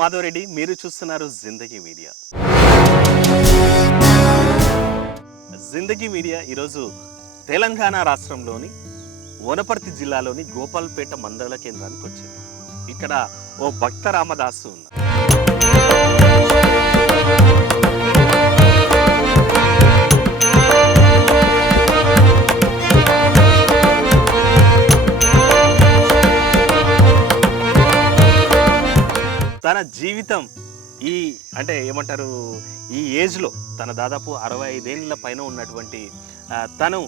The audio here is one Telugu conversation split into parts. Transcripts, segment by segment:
మాధవరెడ్డి, మీరు చూస్తున్నారు జిందగీ మీడియా. జిందగీ మీడియా ఈరోజు తెలంగాణ రాష్ట్రంలోని వనపర్తి జిల్లాలోని గోపాల్పేట మండల కేంద్రానికి వచ్చింది. ఇక్కడ ఓ భక్త రామదాసు ఉన్నారు. తన జీవితం అంటే ఏమంటారు, ఈ ఏజ్లో తన దాదాపు 65 ఏళ్ళ పైన ఉన్నటువంటి తను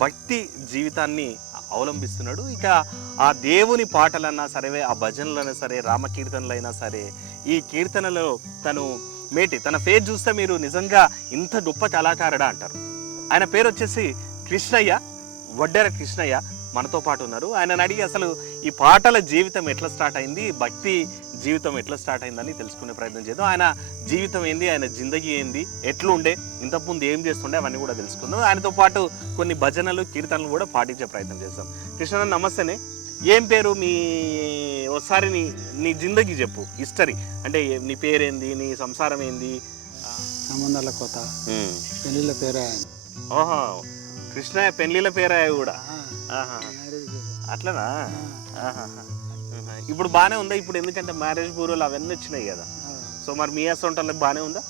భక్తి జీవితాన్ని అవలంబిస్తున్నాడు. ఇక ఆ దేవుని పాటలన్నా సరే, ఆ భజనలైనా సరే, రామకీర్తనలైనా సరే, ఈ కీర్తనలో తను తన పేరు చూస్తే మీరు నిజంగా ఇంత గొప్ప కళాకారుడా అంటారు. ఆయన పేరు వచ్చేసి కృష్ణయ్య, వడ్డెర కృష్ణయ్య మనతో పాటు ఉన్నారు. ఆయనను అడిగి అసలు ఈ పాటల జీవితం ఎట్లా స్టార్ట్ అయింది, భక్తి జీవితం ఎట్లా స్టార్ట్ అయిందని తెలుసుకునే ప్రయత్నం చేద్దాం. ఆయన జీవితం ఏంది, ఆయన జిందగీ ఏంది, ఎట్లుండే, ఇంతకుముందు ఏం చేస్తుండే, అవన్నీ కూడా తెలుసుకుందాం. ఆయనతో పాటు కొన్ని భజనలు, కీర్తనలు కూడా పాటించే ప్రయత్నం చేస్తాం. కృష్ణ, నమస్తేనే. ఏం పేరు మీ? ఒకసారి నీ జిందగీ చెప్పు, హిస్టరీ. అంటే నీ పేరేంది, నీ సంసారం ఏంది? సంబంధాల కోత, పెళ్ళిళ్ళ పేరా. ఓహో, కృష్ణయ్య పెళ్ళిళ్ళ పేరాయ కూడా. అట్లనా? ఇప్పుడు బాగానే ఉందా ఇప్పుడు? ఎందుకంటే మ్యారేజ్ బ్యూరోలు అవన్నీ వచ్చినాయి కదా. సో మరి మీ అసొంటలో బాగానే ఉందా?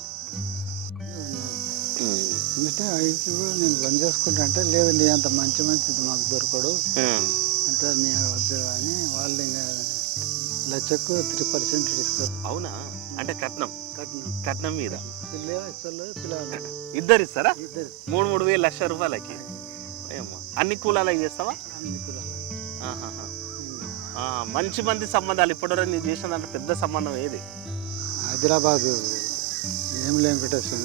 అంటే నేను బంద్ చేసుకుంటా అంటే, లేదు నీ అంత మంచిది మాకు దొరకడు అంటే నీ వద్దు అని వాళ్ళు ఇంకా లక్షకు 3% ఇస్తారు. అవునా? అంటే కట్నం మీద పిల్లలు ఇద్దరు ఇస్తారా? 3 వేల లక్ష రూపాయలకి. అన్ని కులాలకి చేస్తావా? అన్ని కులాలు. మంచి మంది సంబంధాలు ఇప్పటివరకు నేను చేసిన దాంట్లో పెద్ద సంబంధం ఏది? హైదరాబాదు ఏమి వెంకటేశ్వర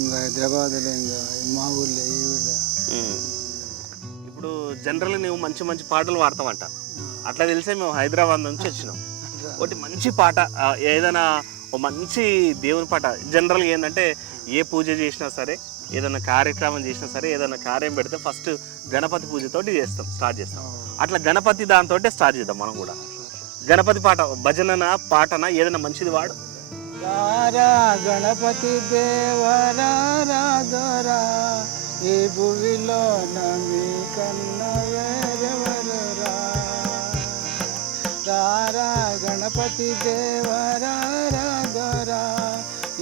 ఇంకా హైదరాబాద్లో ఇంకా మా ఊళ్ళో ఈ ఊళ్ళో. ఇప్పుడు జనరల్గా నువ్వు మంచి మంచి పాటలు పాడతావంట. అట్లా తెలిసే మేము హైదరాబాద్ నుంచి వచ్చినాం. ఒకటి మంచి పాట, ఏదైనా ఒక మంచి దేవుని పాట. జనరల్గా ఏంటంటే ఏ పూజ చేసినా సరే, ఏదైనా కార్యక్రమం చేసినా సరే, ఏదైనా కార్యం పెడితే ఫస్ట్ గణపతి పూజతోటి స్టార్ట్ చేస్తాం. అట్లా గణపతి దాంతో స్టార్ట్ చేద్దాం మనం కూడా. గణపతి పాట, భజన పాటన ఏదైనా మంచిది వాడు. గణపతి దేవరా ఈ భూమిలో నమి కన్న వేరెవరురా. గణపతి దేవరా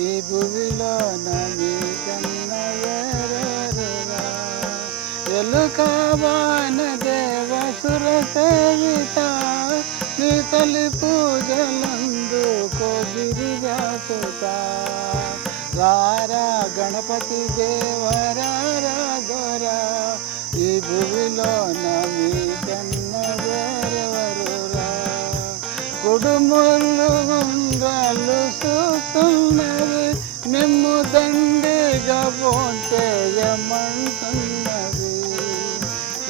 ఈ భూమిలో నమి కన్న వేరెవరురా. ఎలుకవాన దేవ సుర సేవిత నీ తల్లి పూజలందుకో గిరిజాసుత. రారా గణపతి దేవరా ఈ భూమిలో నమి కన్న వేరెవరురా. కుడుములు గుండ్రాలు చూస్తున్నవి, నిమ్ము దండిగా పోంచేయమంటున్నవి.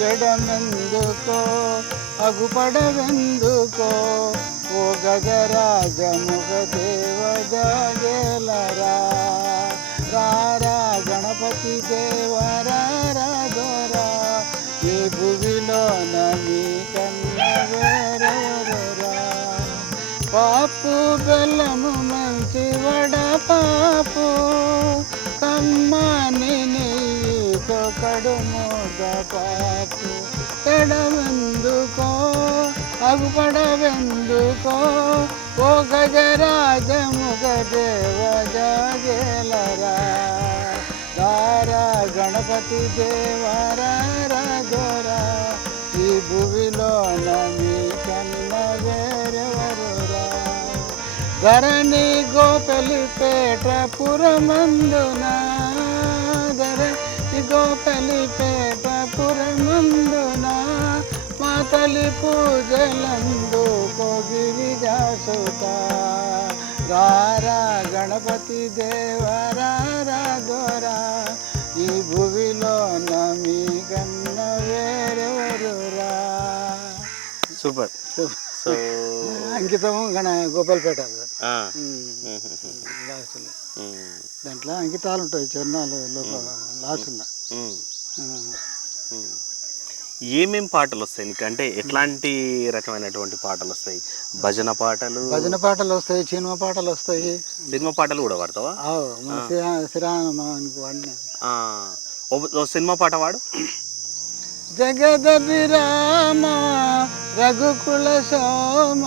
ఎడమెందుకో అగుపడవెందుకో ఓ గజరాజముఖ దేవ జాగేలరా. రారా గణపతి దేవరా ఈ భూమిలో నమి కన్న వేరెవరురా. పాపు బెల్లము మంచి వడ పాపు, కమ్మని నెయ్యితో కడుమోద పాపు. ఎడవెందుకో అగుపడవెందుకో ఓ గజరాజముఖ దేవ జాగేలరా. రారా గణపతి దేవరా ఈ భూమిలో నమి కన్న వేరెవరురా. ధరణి గోపలిపేట పురమందున, ధరణి గోపలిపేట పురమందున మా తల్లి పూజలందుకో గిరిజాసుత. రారా గణపతి దేవరా ఈ భూమిలో నమి కన్న వేరెవరురా. సూపర్. సో అంకితం గోపాల్పేట లాస్ట్లో. దాంట్లో అంకితాలు ఉంటాయి, చరణాలు లోపల లాస్ట్లో. ఏమేం పాటలు వస్తాయి నీకు? అంటే ఎట్లాంటి రకమైనటువంటి పాటలు వస్తాయి? భజన పాటలు, భజన పాటలు వస్తాయి, సినిమా పాటలు వస్తాయి. సినిమా పాటలు కూడా పాడతావా? మన శ్రీరామానికి వాడిన ఓ సినిమా పాట వాడు. జగదభిరామ రఘుకుల సోమ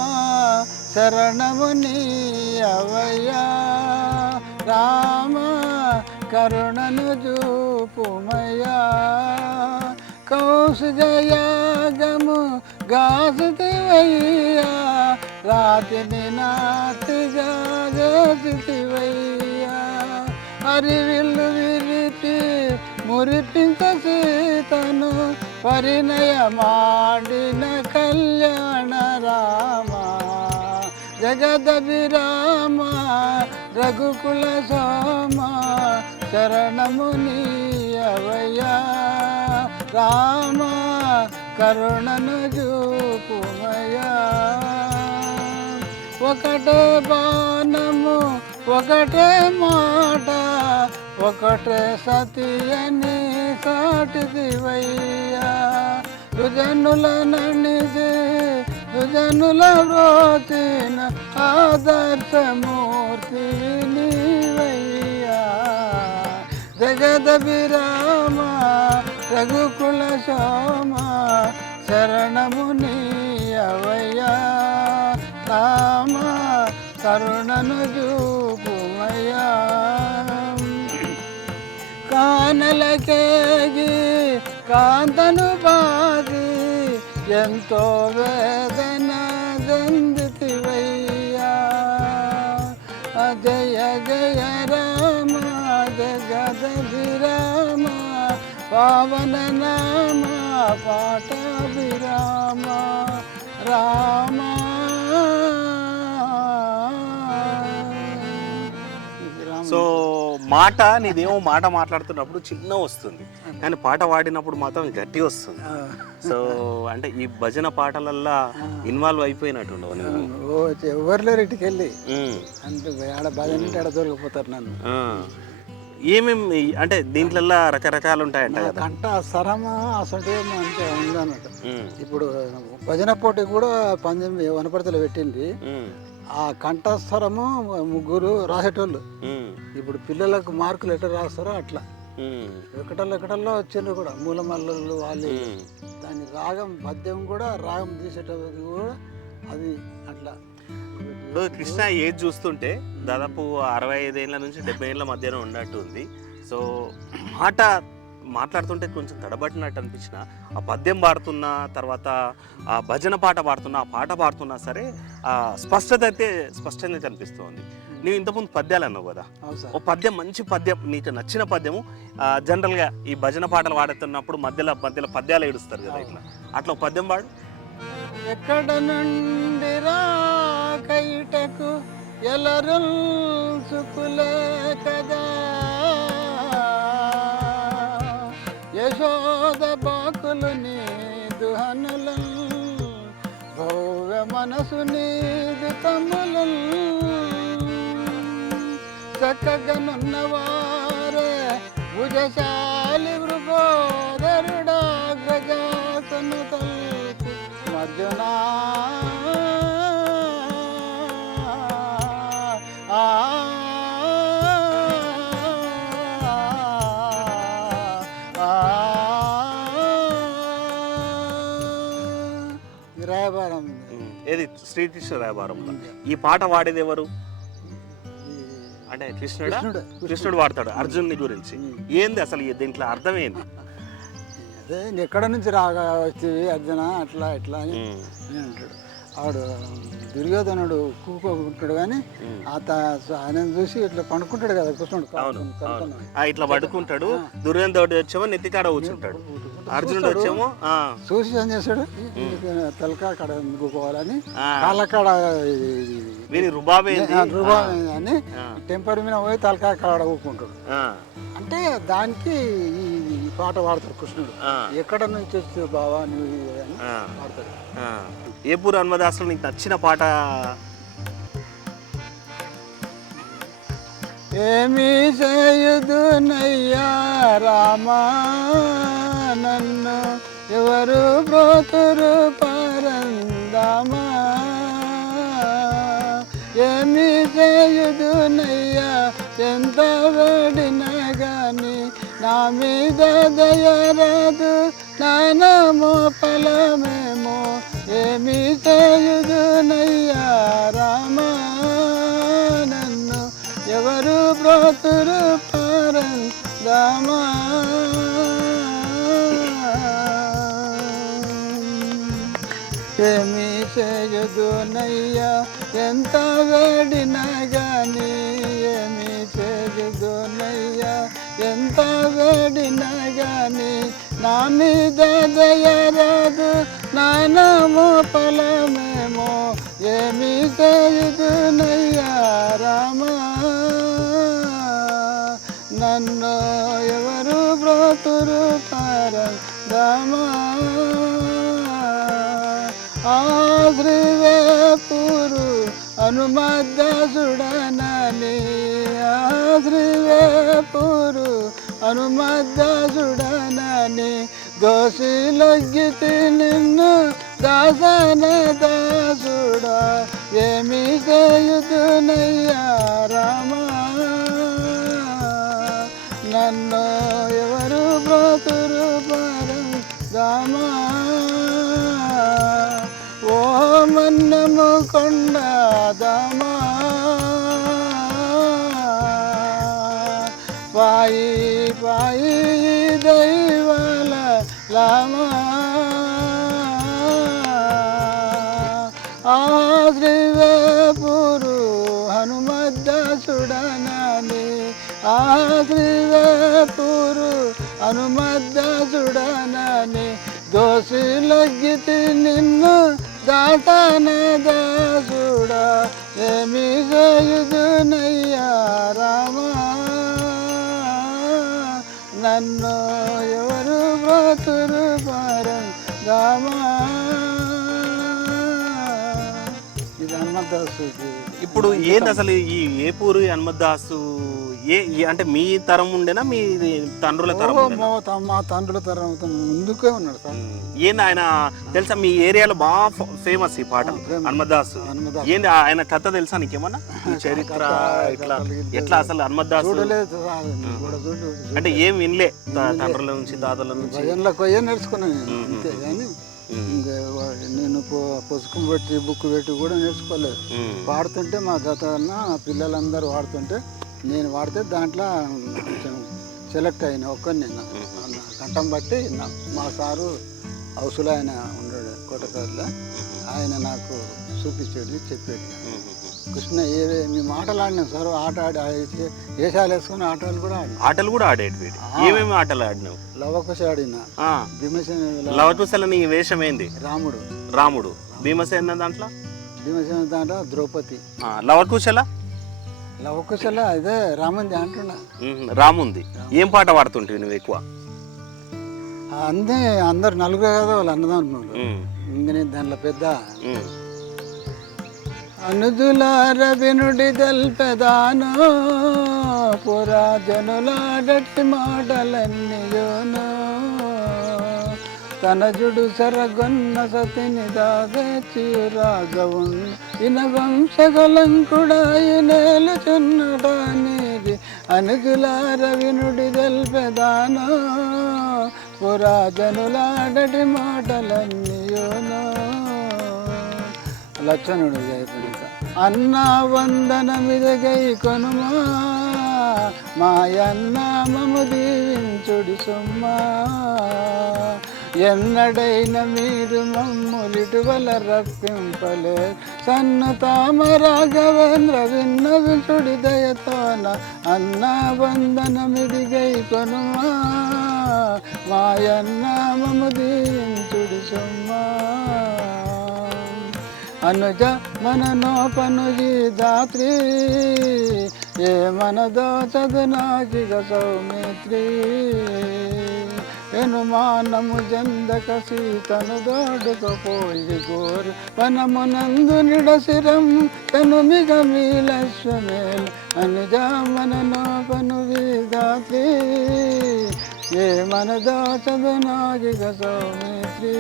శరణము నీయవయ్యా రామ కరుణను చూపుమయ్యా కౌసుజయాగము గాసుతివయ్యా రాతిని నాతిగా చేసితివయ్యా అరివిల్లు విరిపి మురిపించ సీతను పరిణయమాడిన కళ్యాణ రామ జగదభిరామ రఘుకుల సోమ శరణము నీయవయ్యా రామ కరుణను చూపుమయ్యా ఒకటే బాణము ఒకటే మాట ఒకటే సతి అని సాటిదివయ్యా రుజనుల నణిది రుజనుల వ్రోతిన ఆదర్శమూర్తి నీవయ్యా జగదభిరామ రఘుకుల సోమ శరణము నీయవయ్యా రామ కరుణను చూపుమయ్యా కానలకేగి కాంతను బాది ఎంతో వేదన చెందితివయ్యా జయ జయ రామ జగదభిరామ పావన నామ పాటాభిరామ రామ. సో మాట నీదేమో మాట మాట్లాడుతున్నప్పుడు చిన్న వస్తుంది, కానీ పాట పాడినప్పుడు మాత్రం గట్టి వస్తుంది. సో అంటే ఈ భజన పాటలల్లా ఇన్వాల్వ్ అయిపోయినట్టుండవు నువ్వు. ఎవరిలో రెట్టికి వెళ్ళి అంటే ఆడ భజన ఆడ దొరికిపోతారు నన్ను. ఏమేమి అంటే దీంట్లో రకరకాలు ఉంటాయంట కదా? కంట సరమా అసలు అంటే ఉందన్నట్టు. ఇప్పుడు భజన పోటీ కూడా పందెం వనపర్తిలో పెట్టింది. ఆ కంఠస్వరము ముగ్గురు రాసేటోళ్ళు. ఇప్పుడు పిల్లలకు మార్కులు ఎట్లా రాస్తారో అట్లా ఎక్కడల్లో వచ్చిండ్రు కూడా మూలమల్లలు వాళ్ళు. దాని రాగం పద్యం కూడా రాగం తీసేటది కూడా అది అట్లా. ఇప్పుడు కృష్ణ ఏజ్ చూస్తుంటే దాదాపు 65 ఏళ్ళ నుంచి 70 ఏళ్ళ మధ్యన ఉన్నట్టు ఉంది. సో మాట మాట్లాడుతుంటే కొంచెం తడబడినట్టు అనిపించిన, ఆ పద్యం పాడుతున్నా తర్వాత ఆ భజన పాట పాడుతున్నా ఆ పాట పాడుతున్నా సరే ఆ స్పష్టత అయితే స్పష్టంగా కనిపిస్తుంది. నువ్వు ఇంతకుముందు పద్యాలు అన్నావు కదా, ఓ పద్యం మంచి పద్యం నీకు నచ్చిన పద్యము. జనరల్గా ఈ భజన పాటలు పాడుతున్నప్పుడు మధ్యలో పద్యాలు ఏడుస్తారు కదా, ఇట్లా అట్లా ఒక పద్యం పాడు. ఎక్కడ నుండి రాకైటకు ఎలరు సుకులే కదా యశోద బాకులు నీదు హనులు భవ్య మనసు నీదు తమ్ములు చక్కగనున్నవారే భుజశాలి వృగోదరుడా గజాసను తల్పు మర్జునా రాయబారం ఏది శ్రీకృష్ణ రాయబారంలో ఈ పాట వాడేది ఎవరు? అంటే కృష్ణుడు వాడతాడు అర్జునుని గురించి. ఏంది అసలు దీంట్లో అర్థం ఏంది? అదే ఎక్కడ నుంచి రాగా వచ్చేవి అర్జున అట్లా ఇట్లా అని అంటాడు. ఆడు దుర్యోధనుడు కూకుంటాడు కానీ ఆయన చూసి ఇట్లా పండుకుంటాడు కదా కృష్ణుడు. ఇట్లా పడుకుంటాడు, దుర్యోధనుడు వచ్చేమో నెత్తికాడ కూర్చుంటాడు, అర్జునుడు వచ్చేమో చూసి ఏం చేశాడు తలకా కాడ ఎందుకోవాలని కాళ్ళకాడ రుబాబే అని టెంపర్ మీద పోయి తలకా కాడ ఊకుంటాడు. అంటే దానికి ఈ పాట పాడతాడు కృష్ణుడు. ఎక్కడ నుంచి వచ్చి బావా నువ్వు అని పాడతాడు. ఏపూరు హనుమదాసులో నీకు నచ్చిన పాట? ఏమి చేయుదునయ్యా రామా నన్ను ఎవరు బ్రోతురు పరందామా ఏమి చేయుదునయ్యా ఎంత వేడినా గాని నా మీద దయరాదు నానమో ఫలమేమో ఏమి చేయుదునయ్యా రామా నన్ను ఎవరు బ్రోతురు పరందామా ఏమి చేయుదునయ్యా ఎంత వేడినా గాని ఏమి చేయుదునయ్యా ఎంత వేడినా గాని నా మీద దయరాదు నానమో ఫలమేమో ఏమి చేయుదునయ్యా రామా నన్ను ఎవరు బ్రోతురు పరందామా ఆశ్రీవేపురు హనుమద్దాసుడనని ఆశ్రీవేపురు హనుమద్దాసుడనని దోషిలొగ్గితి నిన్ను దాసన దాసుడా ఏమి చేయుదునయ్యా రామా నన్ను ఎవరు బ్రోతురు పరందామా ఓ మన్నము కొండదామా పాయి పాయి దైవల లామా ఆశ్రీవేపురు హనుమద్దాసుడనని ఆశ్రీవేపురు హనుమద్దాసుడనని దోషిలొగ్గితి నిన్ను దాసన దాసుడా ఏమి చేయుదునయ్యా రామా నన్ను ఎవరు బ్రోతురు పరందామా ఇది హనుమద్దాసుకి. ఇప్పుడు ఏంది అసలు ఈ ఏపూరు హనుమద్దాసు అంటే మీ తరం ఉండేనా మీ తండ్రుల తరం ఉండేనా? మా తండ్రుల తరం ముందుకే ఉన్నాడు సార్. ఏంది ఆయన తెలుసా మీ ఏరియాలో బాగా ఫేమస్ ఈ పాటలు హనుమద్దాసు. ఏంది ఆయన కథ తెలుసా నీకేమన్నా ఈ చరిత్ర ఇట్లా ఎట్లా అసలు హనుమద్దాసు అంటే ఏం వినలే తండ్రుల నుంచి తాతల నుంచి నేర్చుకున్నాను నేను అంతే కానీ నేను పుస్తకం పెట్టి బుక్ పెట్టి కూడా నేర్చుకోలేదు. వాడుతుంటే మా గత పిల్లలందరూ వాడుతుంటే నేను వాడితే దాంట్లో కొంచెం సెలెక్ట్ అయిన ఒక్కరిని కంఠం బట్టి మా సారు హౌస్లో ఆయన ఉన్నాడు కోటకర్లో, ఆయన నాకు చూపించాడు చెప్పాడు. కృష్ణ మేము ఆటలు ఆడినాం సార్. ఆట ఆడి వేషాలు వేసుకుని ఆటలు కూడా ఆడేవి. ఏమేమి ఆటలు ఆడినావు? లవకుశ ఆడిన, భీమసేన. లవకుశల నీ వేషం ఏంది? రాముడు. భీమసేన దాంట్లో ద్రౌపది. లవకుశల అదే రాముంది అంటున్నా. రాముంది. ఏం పాట పాడుతుంటివి నువ్వు ఎక్కువ? అందరు నలుగురు కదా వాళ్ళు అన్నదమ్ములు. ఇంక నేను దాంట్లో పెద్ద అనుజులార వినుడి తెల్పెదాను పురాజనులాడటి మాటలన్నీయోను తనజుడు సరగొన్న సతిని దాచిరాగవున్ ఇన వంశగలంకుడాయినేలుచున్నటానిది అనుజులార వినుడి తెల్పెదాను పురాజనులాడటి మాటలన్నీయోను. లక్షణుడు అన్నా వందనమిదగై కొనుమా మాయన్న మము దీవించుడి సుమ్మా ఎన్నడైన మీరు మమ్ములిటువల రప్పింపలే సన్ను తామ రాఘవేంద్ర విన్నవించుడి దయతోన అన్నా వందనమిదిగై కొనుమా మాయన్న మము దీవించుడి సుమ్మా అనుజ మననోపనుజీ దాత్రి ఏ మనదో చదునాకిగ సౌమిత్రి ఎనుమానము జందక సీతను దోడుకపోయి గోరు వనమునందు నిడసిరం తను మిగ మీలస్వమేల అనుజ మననోపనుజీ దాత్రి ఏమనదా చదునాగిగ సౌమిత్రి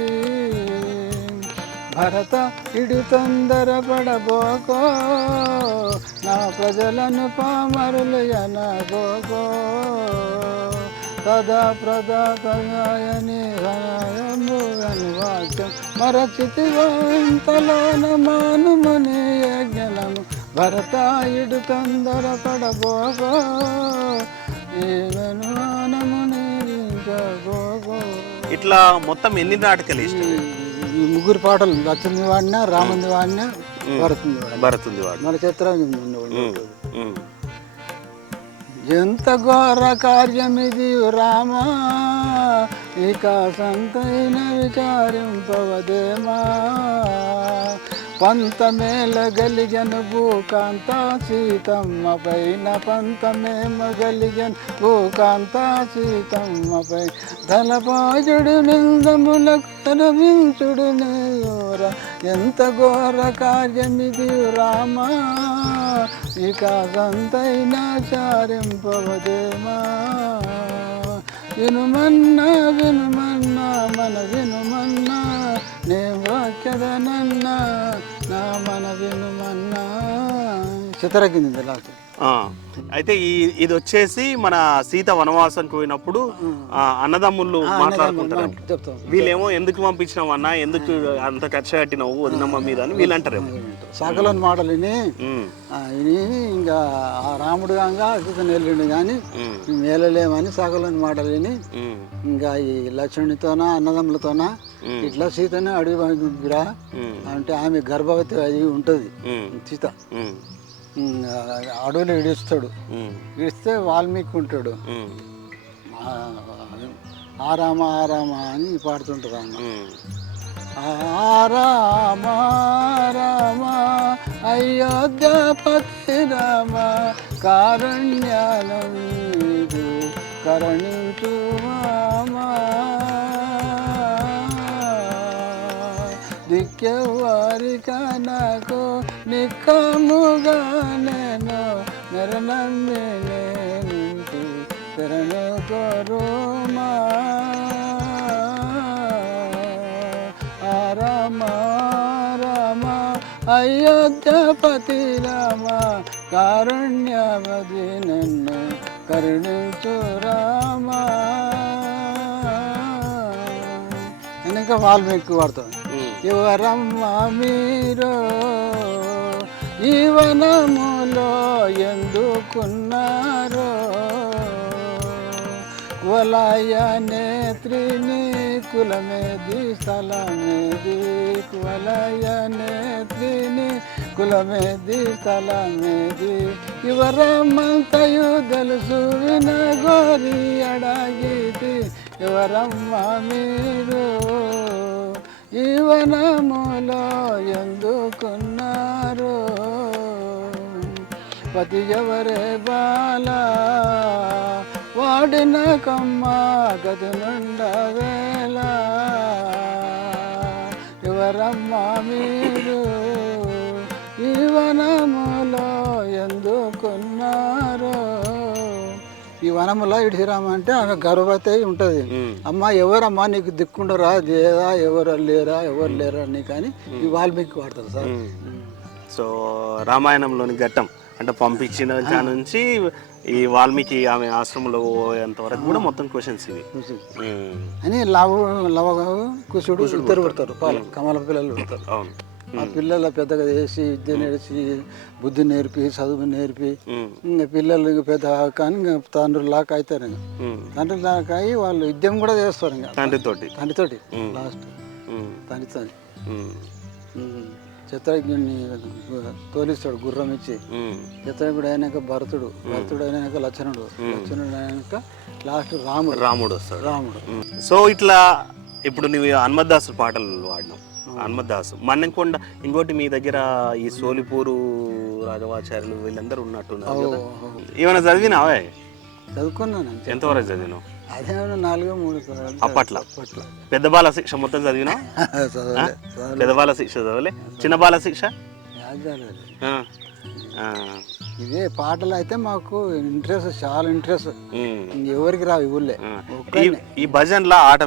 భరత ఇడు తొందరపడబోకో నా ప్రజలను పామరులు ఎనబోకో తదా ప్రదాతయాయని హయాయముగను వాక్యం మరచితివంతలోన మానుముని యజ్ఞనము భరత ఇడు తొందరపడబోకో ఏమను మానముని బోకో. ఇట్లా మొత్తం ఎన్ని నాటకాలు ఇష్టం? ఈ ముగ్గురు పాటలు లక్ష్మి వాడినా రాముంది వాడినా భరతుంది వాడు మన చిత్రం ఎంత ఘోర కార్యమిది రామా ఇక సంతైన విచారింపవదేమా పంతమేల గలిగను భూకాంత సీతమ్మ పైన పంతమేమ గలిగను భూకాంత సీతమ్మ పై ధలపాజుడు నిందములకు కరవించుడు నేయోర ఎంత ఘోర కార్యమిది రామా ఇక సంతైన చారింపవదేమా వినుమన్నా వినుమన్నా మన వినుమన్నా నే వాక్యదనన్నా నా మన వినుమన్నా చిత్రకింది లాస్ట్. అయితే ఇది వచ్చేసి మన సీత వనవాసానికి పోయినప్పుడు అన్నదమ్ముళ్ళు మాట్లాడుకుంటారు. వీళ్ళేమో ఎందుకు పంపించినావు అన్న, ఎందుకు అంత ఖర్చు కట్టినావు వదినమ్మ మీద అని వీళ్ళు అంటారేమో. సకలని మాటలని ఇంకా ఆ రాముడు కాగా సీతను వెళ్ళిండు కానీ మేలలేమని సకలని మాటలని ఇంకా ఈ లక్ష్మణితోనా అన్నదమ్ములతోనా ఇట్లా సీతని అడవి పంపిరా అంటే ఆమె గర్భవతి అది ఉంటుంది సీత. అడవిలో ఇడిస్తాడు, ఇడిస్తే వాల్మీకి ఉంటాడు ఆరామ ఆరామ అని పాడుతుంటారు అన్న. ఆరామ రామ అయోధ్యాపతి రామ కారుణ్యానందు కరుణించు మామా దిక్కెవ్వారిక నాకు నిక్కముగా నేను నెరనమ్మి నేనింటి శరణు కోరుమా రామ రామ అయోధ్యాపతి రామ కారుణ్యవది నన్ను కరుణించు రామ. ఇంకా వాల్మీకి వాడతాం. ఎవరమ్మ మీరు ఈ వనములో ఎందుకున్నారో కువలయ నేత్రిని కులమేది స్థలమేది కువలయ నేత్రిని కులమేది స్థలమేది ఎవరమ్మంతయు తెలుసు వినగోరి అడగితి ఎవరమ్మ మీరు ఈ వనములో ఎందుకున్నారు పతి ఎవరే బాల వాడిన కమ్మ గది నుండవేళ ఎవరమ్మ మీరు ఈ వనములో ఎందుకున్నారు. ఈ వనములో ఇడిసిరామ అంటే ఆమె గర్భవతి ఉంటుంది. అమ్మ ఎవరమ్మా నీకు దిక్కుండరా లేదా ఎవరు లేరా అని కానీ ఈ వాల్మీకి వాడతారు సార్. సో రామాయణంలోని ఘట్టం అంటే పంపించిన నుంచి ఈ వాల్మీకి ఆమె ఆశ్రమంలో పోయేంత వరకు కూడా మొత్తం క్వశ్చన్స్ ఇవి అని లవ కుశుడు ఇద్దరు పెడతారు, కమల పిల్లలు పెడతారు. అవును, ఆ పిల్లల పెద్దగా చేసి విద్య నేర్చి బుద్ధి నేర్పి చదువు నేర్పి ఇంకా పిల్లలు పెద్ద కానీ ఇంకా తండ్రులాగా అవుతారు. ఇంకా తండ్రులాగా అయి వాళ్ళు యుద్ధం కూడా చేస్తారు ఇంకా తండ్రితోటి లాస్ట్ తండ్రితో చిత్రజ్ఞుని తోలిస్తాడు గుర్రం ఇచ్చి. చిత్రజ్ఞుడు అయినాక భరతుడు అయినాక లక్షణుడు అయినాక లాస్ట్ రాముడు వస్తాడు. సో ఇట్లా ఇప్పుడు నువ్వు హనుమద్దాసు పాటలు వాడినావు. హనుమద్దాసు మన్నెంకొండ ఇంకోటి మీ దగ్గర ఈ సోలిపూరు రాఘవాచార్యులు వీళ్ళందరూ ఉన్నట్టున్నారు కదా, ఏమైనా చదివినావే? చదువుకున్నాను. ఎంతవరకు చదివినావు? అదే 4-3 అప్పట్లో పెద్ద బాల శిక్ష మొత్తం చదివినా? పెద్ద బాల శిక్ష చదవలే, చిన్న బాల శిక్ష ఇదే పాటలు అయితే మాకు ఇంట్రెస్ట్, చాలా ఇంట్రెస్ట్. ఉమ్. ఎవరికి రావు ఈ ఊళ్ళే. ఈ భజన్లో ఆట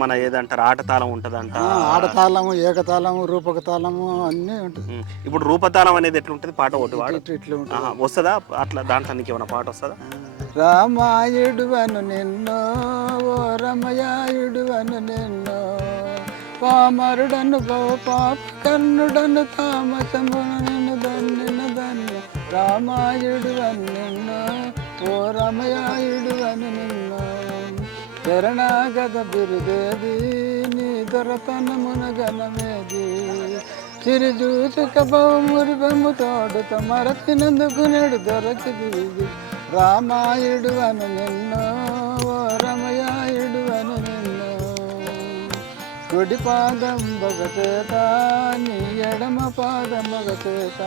మన ఏదంటారు ఆట తాళం ఉంటదంట. ఆడతాళము, ఏకతాళము, రూపక తాళము అన్నీ ఉంటుంది. ఇప్పుడు రూపతాళం అనేది ఎట్లుంటది? పాట ఒకటి వాడు ఇట్లా ఉంటుంది. వస్తుందా అట్లా? దాంట్లో నీకు ఏమైనా పాట వస్తుందా? రామాయుడువను నిన్నో, ఓ రమయాయుడువను నిన్నో, పామరుడను పాప కర్ణుడను తామసమును నిన్ను ధన్యును ధన్య. రామాయుడువను నిన్నో, ఓ రమయాయుడువను నిన్నో, శరణాగత బిరుదేది నీ దొరతనమున గణమేది. చిరుజూసుక బహుమురిబెమ్ము తోడుత మరచినందుకు నేడు దొరకిది. రామాయుడు అను నిన్నో, ఓ రమయాయుడు అను నిన్నో, కుడి పాదం బగచేత నీ ఎడమ పాదం బగచేత,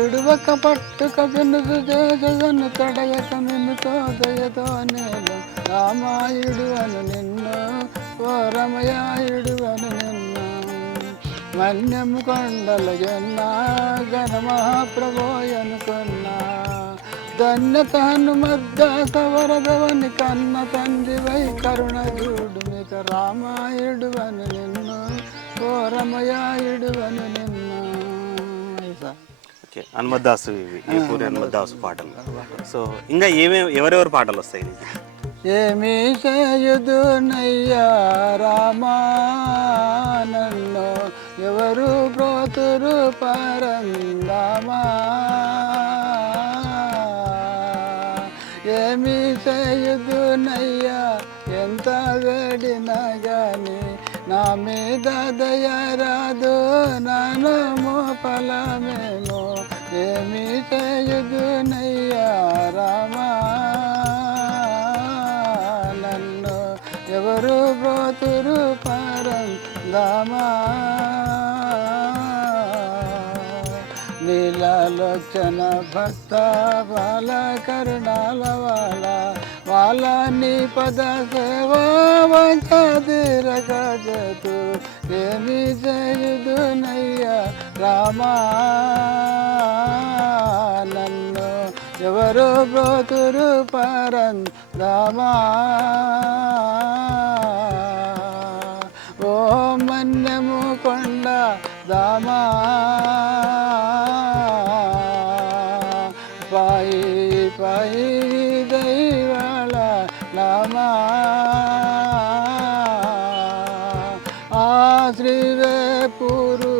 ఇడువక పట్టుక వినుసు చేసను తడయక మిన్నుతో దయతో నేలం. రామాయుడు అను నిన్నో, ఓ రమయాయుడు అను నిన్నో, మన్యము కొండల ఎన్నా గణమహాప్రభోయనుకున్నా, ధన్యత హనుమద్ద సవరదవని కన్న తండ్రి వై కరుణ చూడు మిక. రామాయుడు అను నిన్ను, ఓ రమయాయుడు అను నిన్ను. హనుమద్దాసు, ఇవి పూరి హనుమద్దాసు పాటలు. సో ఇంకా ఎవరెవరు పాటలు వస్తాయి? ఏమి చేయుదునయ్యా రామా నన్ను, ఎవరు బ్రోతురు పరందామా. ఏమి చేయుదునయ్యా ఎంత వేడినా గాని, నా మీద దయరాదు నానమో ఫలమేమో. ఏమి చేయుదునయ్యా రామా నన్ను, ఎవరు బ్రోతురు పరందామా. నీలలోచన భక్త బాల కరుణాల వాల, వాల నీ పద సేవా వంచదిరగజతు. ఏమి చేయుదునయ్యా రామా నన్ను, ఎవరు బ్రోతురు పరందామా. ఓ మన్యము కొండ దామా, పాయి పాయి దైవాళ లామా. ఆ శ్రీవేపూరు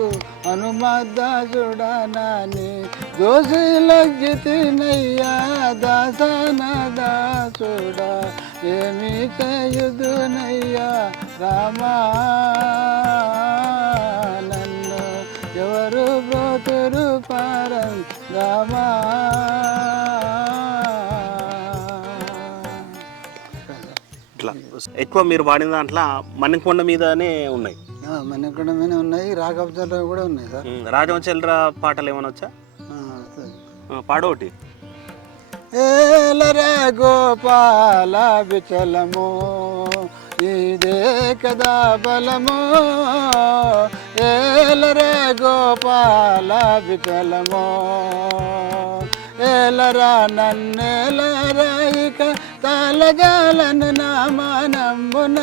హనుమద్దాసుడనని దోషి లగ్గితినయ్యా దాసన దాసుడా. ఏమి చేయుదునయ్యా రామా నన్ను, ఎవరు బ్రోతురు పరందామా. ఇట్లా ఎక్కువ మీరు పాడిన దాంట్లో మణికొండ మీదనే ఉన్నాయి. మణికొండ మీద ఉన్నాయి, రాఘవచంద్ర కూడా ఉన్నాయి సార్. రాజవంచల పాటలు ఏమైనా వచ్చా? పాడోటి. ఏలరే గోపాల విచలము, ఇదే కదా బలము. ఏలరే గోపాల విచలము, ఏలరా నన్నేలరా ఇక తాళజాలను నామానంబున.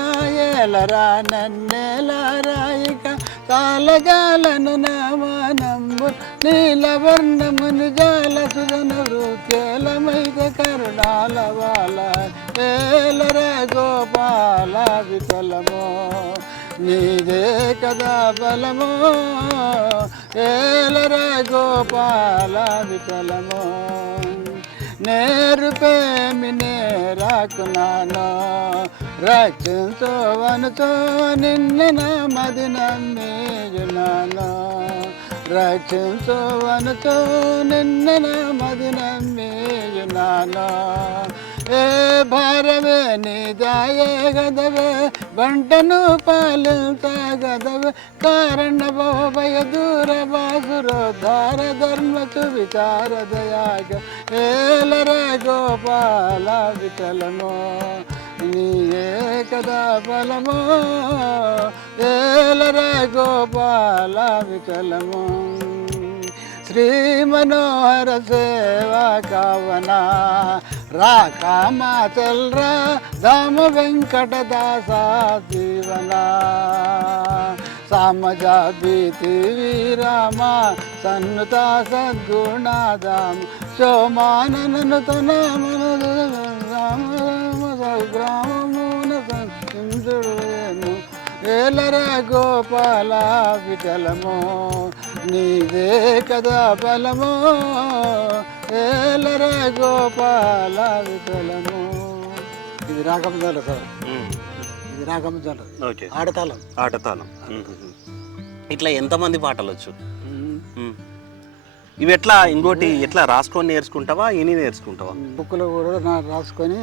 ఏలరా నన్నేలరా ఇక తాళజాలను నామానంబు. నీలవర్ణమును జాల సుజన వృత్యేలమైక కరుణాల వాల. ఏలరే గోపాల విఠలమో, నీదే కదా బలమో. ఏలరే గోపాల విఠలమో, నేరుపేమి నేరాకున్నాను. రక్షించవనుతో నిన్ను నమది నమ్మేయున్నాను. రక్షించవనుతో నిన్ను నమది నమ్మేయున్నాను. ఏ భారవే నీ దాయే గదవే, బంటను పాలించగదవే. కారణ భయ దూర బాసురోద్ధార ధర్మచు విచార దయాగ. ఏలరే గోపాల విఠలమో, నీయే కదా బలమో. ఏలరే గోపాల విఠలమో, శ్రీ మనోహర సేవా కావనా రాకా మాచల్రా దామ వెంకటదాస జీవనా సామజా భీతి విరామ సన్నుత సద్గుణాదాం సోమానను తన గ్రామమున సంచుడును ఏలర గోపాల విఠలము నీదే కదా బలము ఏలర గోపాల విఠలము. ఇది రాగంజాల సార్, ఇది రాగంజాల ఓకే, ఆడతాళం. ఆటతాళం. ఇట్లా ఎంతమంది పాటలు వచ్చు? ఇవి ఎట్లా ఇంకోటి ఎట్లా రాసుకొని నేర్చుకుంటావా, ఇని నేర్చుకుంటావా? బుక్లో కూడా రాసుకొని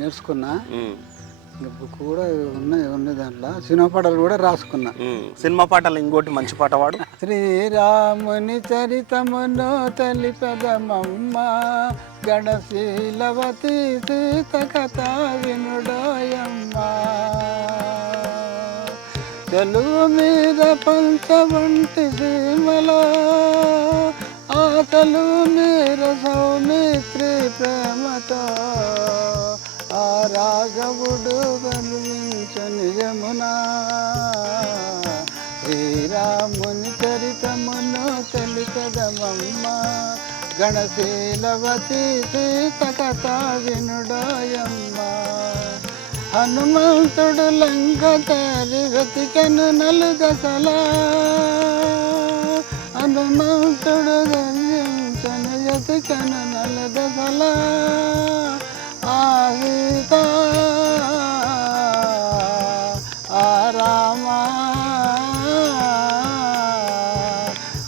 నేర్చుకున్నా. బుక్ కూడా ఉన్నాయి దాంట్లో. సినిమా పాటలు కూడా రాసుకున్నా. సినిమా పాటలు ఇంకోటి మంచి పాట వాడు. శ్రీరాముని చరితమును తెలిపెదమమ్మ గణశీలవతి సీత కథ వినుడోయమ్మ తెలుగు మీద పంచవంటి సీమలో ఆ తెలుగు మీద సౌమిత్రి ప్రేమతో ఆ రాఘవుడు కనిపించని యమునా శ్రీరాముని చరితమును తెలిపెదమమ్మ గణశీలవతి సీత కథ వినుడోయమ్మ హనుమంతుడు లంక తారి వెతికెను నలుదశలా హనుమంతుడు దర్శించను వెతికెను నలుదశలా ఆ సీత ఆ రామ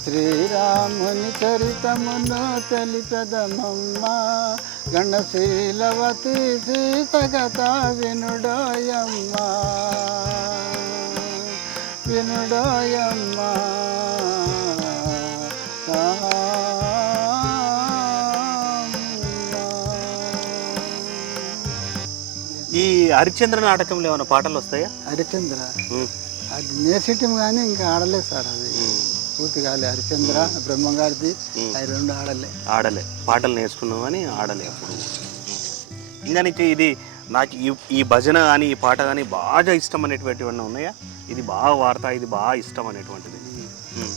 శ్రీరాముని చరితమును తెలిపెదమమ్మ గణశీలవతి సీత కథ వినుడోయమ్మ వినుడోయమ్మ. ఈ హరిశ్చంద్ర నాటకంలో ఏమైనా పాటలు వస్తాయా? హరిశ్చంద్ర అది నేర్చేయటం కానీ ఇంకా ఆడలేదు సార్. అది పూర్తి కాలే. హరిశ్చంద్ర బ్రహ్మంగారిది అవి రెండు ఆడలే. పాటలు నేర్చుకున్నావు అని ఆడలే అప్పుడు. ఇంకా నీకు ఇది నాకు ఈ భజన కానీ ఈ పాట కానీ బాగా ఇష్టం అనేటువంటివన్నీ ఉన్నాయా? ఇది బాగా వాడతా, ఇది బాగా ఇష్టం అనేటువంటిది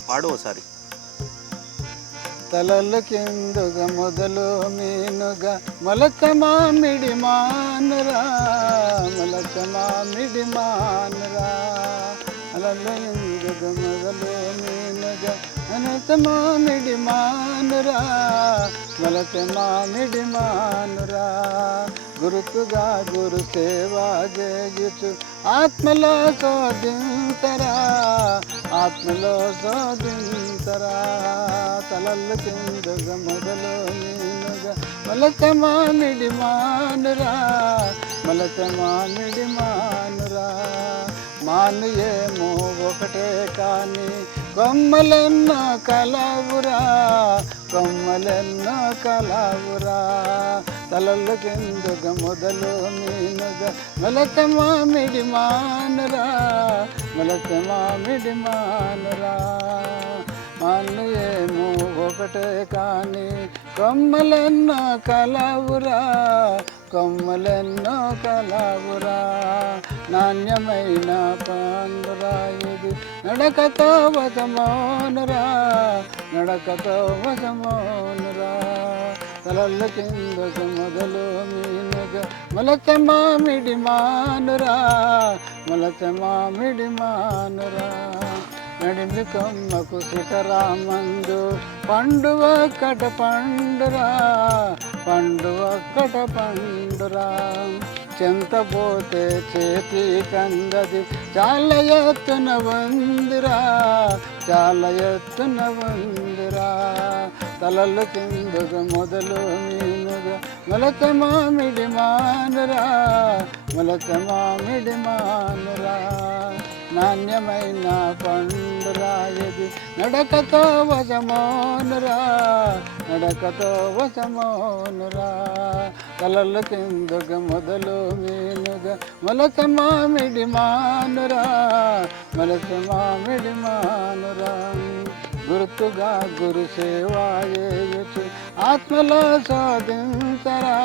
పాడు ఒకసారి. తలలు కిందుగా మొదలు మీనుగా మొలక మామిడి మానురా మొలక మామిడి మానురా అలలు ఎందుగా మొదలు మీనుగా మొలక మామిడి మానురా మొలక మామిడి మానురా గురుతుగా గురు సేవా చేయుచు ఆత్మలో శోధించరా ఆత్మలో శోధించరా తలలు కిందుగా మొదలు మీనుగా మొలక మామిడి మానురా మొలక మామిడి మానురా మాను ఏమో ఒకటే కానీ కొమ్మలెన్నో కలవురా కొమ్మలెన్నో కలవురా తలలు కిందుగా మొదలు మీనుగా మొలక మామిడి మానురా మొలక మామిడి మానురా మాను ఏమో ఒకటే కానీ కొమ్మలెన్నో కలవురా కొమ్మలెన్నో కలవురా నాణ్యమైన పండురా ఇది నడకతో వశమోనురా నడకతో వశమోనురా తలల కిందకు మొదలు మీనుగా మొలక మామిడి మానురా మొలక మామిడి మానురా నడిమి కొమ్మకు శిఖరామందు పండు ఒక్కట పండురా పండు ఒక్కట పండురా చెంతపోతే చేతి కందది చాలా ఎత్తున వందిరా చాలా ఎత్తున వందిరా తలలు కిందుగా మొదలు మీనుగా మొలక మామిడి మానురా మొలక మామిడి మానురా నాణ్యమైన పండురా ఇది నడకతో వశమోనురా నడకతో వశమోనురా తలలు కిందుగా మొదలు మీనుగా మొలక మామిడి మానురా మొలక మామిడి మానురా గుర్తుగా గురు సేవా చేయొచ్చు. ఆత్మలో శోధించరా,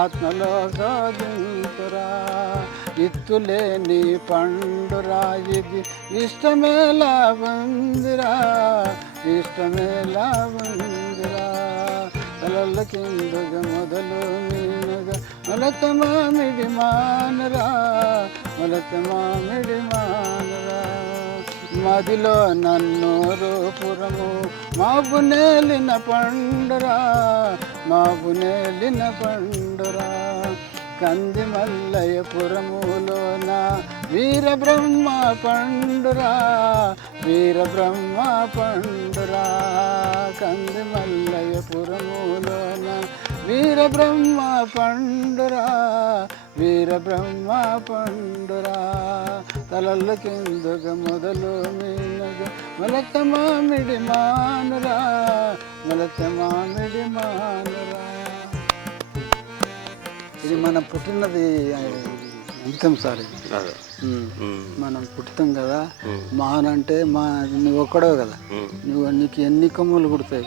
ఆత్మలో శోధించరా. ఇత్తులేని పండురా ఇది ఇష్టమేలా ఉందిరా, ఇష్టమేలా ఉందిరా. తలల కిందుగా మొదలు మీనుగా మొలత మామిడి మానరా, మొలత మామిడి మానరా. మదిలో నన్ను రూపురము మాబు నేలిన పండురా, మాబు నేలిన పండురా. కంది మల్లయ్యపురములోన వీర బ్రహ్మ పండురా, వీర బ్రహ్మ పండురా. కంది మల్లయ్యపురములోన వీర బ్రహ్మ పండురా, వీర బ్రహ్మ పండురా. తలల కిందుగా మొదలు మీనుగా మొలత మామిడి మానురా, మొలత మామిడి మానురా. ఇది మనం పుట్టినది అంతం సార్. మనం పుట్టుతాం కదా, మానంటే నువ్వు ఒక్కడో కదా, నీకు ఎన్ని కొమ్ములు కుడతాయి,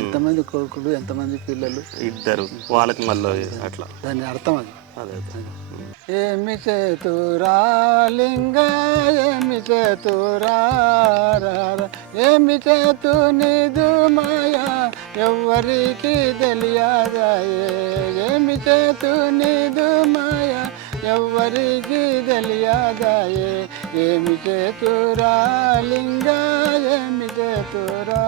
ఎంతమంది కొడుకులు ఎంతమంది పిల్లలు, ఇద్దరు వాళ్ళకి మళ్ళీ అట్లా దాని అర్థం అది. ఏమి చేతురా లింగా, ఏమి చేతురా, ఏమి చేతు నీదు మాయా ఎవ్వరికి తెలియదాయే. ఏమి చేతు నీదు మాయా ఎవ్వరికి తెలియదాయే. ఏమి చేతురా లింగా, ఏమి చేతురా.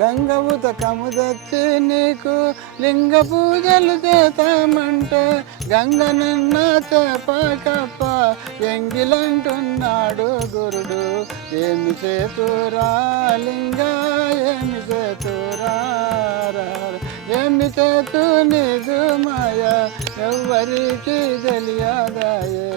గంగ ఉదకము తెచ్చి నీకు లింగ పూజలు చేతామంటే గంగ నిన్న చేప కప్ప ఎంగిలంటున్నాడు గురుడు. ఏమి చేతురా లింగా, ఏమి చేతురా, ఏమి చేతు నీదు మాయా ఎవ్వరికి తెలియదాయే.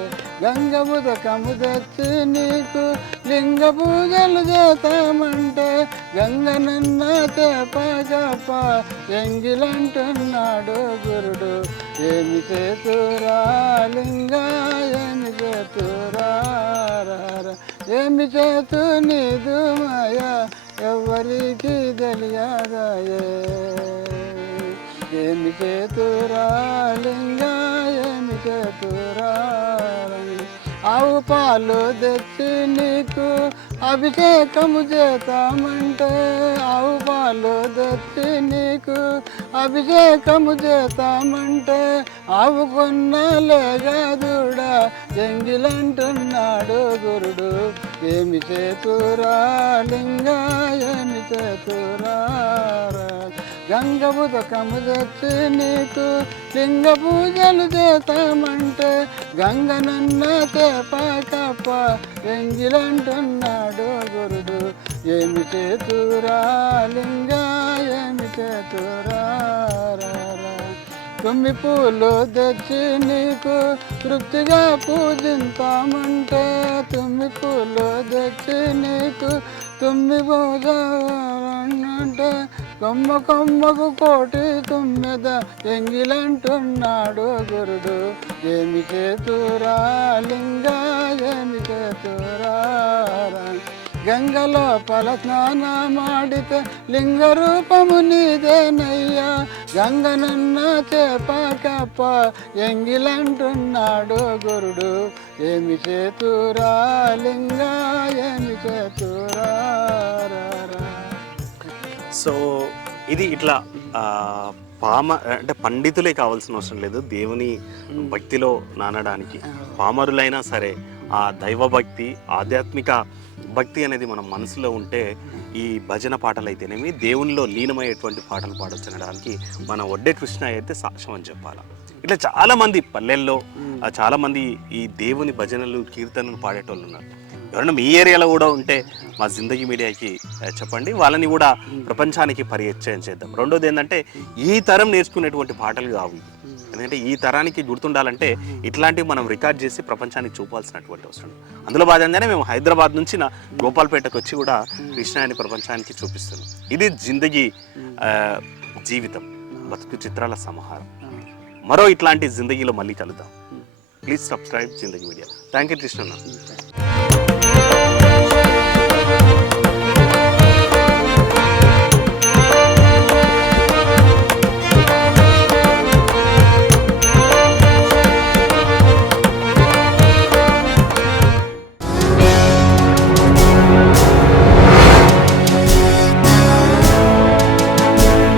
గంగ ఉదకము తెచ్చి నీకు లింగ పూజలు చేతామంటే గంగ నిన్న చేప కప్ప ఎంగిలంటున్నాడు గురుడు. ఏమి చేతురా లింగా, ఏమి చేతురా, ఏమి చేతు నీదు మాయా ఎవ్వరికి తెలియదాయే. ఏమి చేతురా లింగా, ఏమి చేతురా. ఆవు పాలు తెచ్చి నీకు అభిషేకము చేతామంటే, ఆవు పాలు తెచ్చి నీకు అభిషేకము చేతామంటే ఆవు కొన్నాలేగాదుడా ఎంగిలంటున్నాడు గురుడు. ఏమి చేతురా లింగా, ఏమి చేతురా. గంగ ఉదకము తెచ్చి నీకు లింగ పూజలు చేతామంటే గంగ నన్న చేప కప్ప ఎంగిలంటున్నాడు గురుడు. ఏమి చేతురా లింగా, ఏమి చేతురా. తుమ్మి పూలు తెచ్చి నీకు తృప్తిగా పూజింతామంటే, తుమ్మి పూలు తెచ్చి నీకు తుమ్మి పూజ అంటే కొమ్మ కొమ్మకు కోటి తుమ్మెద ఎంగిలంటున్నాడు గురుడు. ఏమి చేతురా లింగా, ఏమి చేతురా. గంగలో పల స్నానమాడితే లింగ రూపము నీదేనయ్యా. గంగనన్న చేప కప్ప ఎంగిలంటున్నాడు గురుడు. ఏమి చేతురా లింగా, ఏమి చేతురా. సో ఇది ఇట్లా అంటే పండితులే కావాల్సిన అవసరం లేదు, దేవుని భక్తిలో నానడానికి పామరులైనా సరే ఆ దైవభక్తి ఆధ్యాత్మిక భక్తి అనేది మన మనసులో ఉంటే ఈ భజన పాటలు అయితేనేమి దేవునిలో లీనమయ్యేటువంటి పాటలు పాడొచ్చనడానికి మన ఒడ్డే కృష్ణ అయితే సాక్ష్యం అని చెప్పాలి. ఇట్లా చాలామంది పల్లెల్లో చాలామంది ఈ దేవుని భజనలు కీర్తనలు పాడేటోళ్ళు ఉన్నారు. ఎవరైనా మీ ఏరియాలో కూడా ఉంటే మా జిందగీ మీడియాకి చెప్పండి, వాళ్ళని కూడా ప్రపంచానికి పరిచయం చేద్దాం. రెండోది ఏంటంటే ఈ తరం నేర్చుకునేటువంటి పాటలు కావు, ఎందుకంటే ఈ తరానికి గుర్తుండాలంటే ఇట్లాంటివి మనం రికార్డ్ చేసి ప్రపంచానికి చూపాల్సినటువంటి అవసరం. అందులో భాగంగానే మేము హైదరాబాద్ నుంచి గోపాల్పేటకు వచ్చి కూడా కృష్ణాని ప్రపంచానికి చూపిస్తున్నాం. ఇది జిందగీ జీవితం, బతుకు చిత్రాల సమాహారం. మరో ఇట్లాంటి జిందగీలో మళ్ళీ కలుద్దాం. Please subscribe Zindagi media. Thank you Krishna.